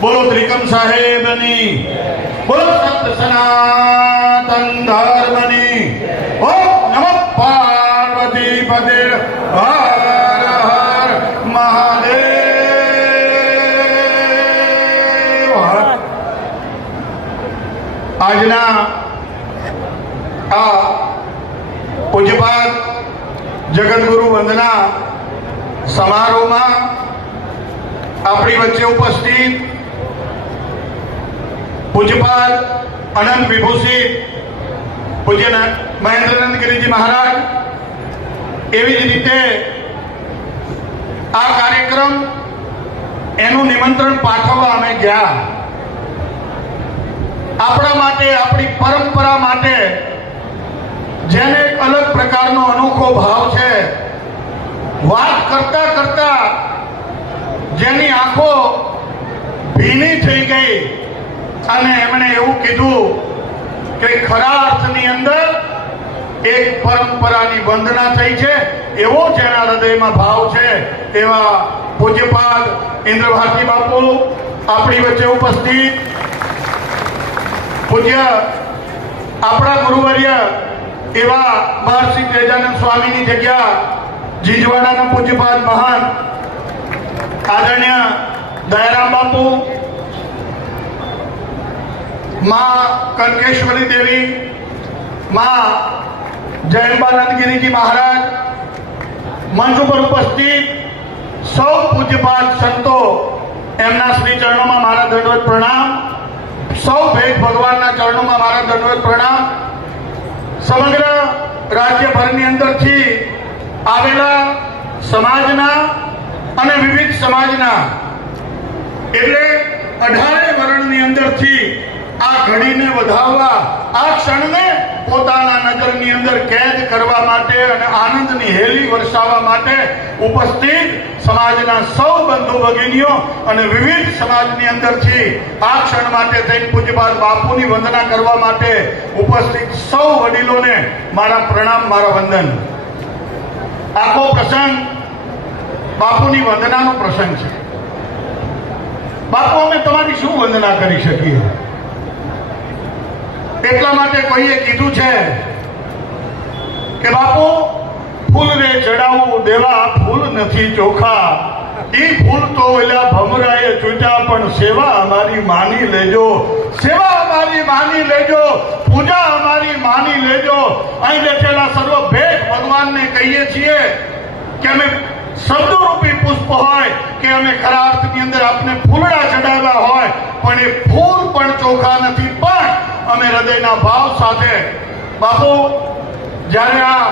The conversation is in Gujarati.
બોલો ત્રિકમ સાહેબની બોલો સત સનાતન ધર્મની ઓમ નમઃ પાર્વતી પદે હર હર મહાદેવ. આજના આ પૂજ્યપાદ જગતગુરુ વંદના સમારોહમાં આપણી વચ્ચે ઉપસ્થિત પૂજ્યપાદ અનંત વિભૂષિત પૂજ્ય મહેન્દ્રનંદ ગિરિજી મહારાજ, એવી જ રીતે આ કાર્યક્રમ એનું નિમંત્રણ પાઠવવા અમે ગયા. આપણા માટે, આપણી પરંપરા માટે જેને અલગ પ્રકારનો અનોખો ભાવ છે, વાત કરતા કરતા જેની આંખો ભીની થઈ ગઈ. અને એમણે એવું કીધું કે ખરા અર્થની અંદર એક પરંપરાની વંદના થઈ છે, એવો જેના હૃદયમાં ભાવ છે, એવા પૂજ્યપાલ ઇન્દ્રભારતી બાપુ આપણી વચ્ચે ઉપસ્થિત. પૂજ્ય આપણા ગુરુવર્ય એવા મહર્ષિ તેજાનંદ સ્વામીની જગ્યા, જીજવાડાના પૂજ્યપાલ મહાન આદરણીય દયારામ બાપુ માં કનકેશ્વરી દેવી, માં ગિરિજી મહારાજ, મંચ ઉપર ઉપસ્થિત સૌ પૂજ્યપાદ સંતો, એમના શ્રી ચરણોમાં મારા દંડવત પ્રણામ, સૌ ભેદ ભગવાનના ચરણોમાં મારા દંડવત પ્રણામ. સમગ્ર રાજ્યભરની અંદરથી આવેલા સમાજના અને વિવિધ સમાજના એટલે અઢારે વર્ણની અંદરથી આ ઘડીને વધાવવા, આ ક્ષણને પોતાના નજરની અંદર કેદ કરવા માટે અને આનંદની હેલી વરસાવવા માટે ઉપસ્થિત સમાજના સૌ બંધુ ભગીનીઓ અને વિવિધ સમાજની અંદરથી આ ક્ષણ માટે થઈને પૂજ્યપાદ બાપુની વંદના કરવા માટે ઉપસ્થિત સૌ વડીલોને મારા પ્રણામ, મારા વંદન. આખો પ્રસંગ બાપુની વંદનાનો પ્રસંગ છે. બાપુ, અમે તમારી શું વંદના કરી શકીએ? એટલા માટે કોઈએ કીધું છે કે બાપુ, ફૂલને ચડાવું દેવા ફૂલ નથી ચોખા. ફૂલ પૂજા અમારી માની લેજો. અહીં બેઠેલા સર્વ ભેટ ભગવાનને કહીએ છીએ કે અમે શબ્દરૂપી પુષ્પ હોય કે અમે ખરા અર્થની અંદર આપને ફૂલડા હૃદયના ભાવ સાથે બાપુ જ્યારે આ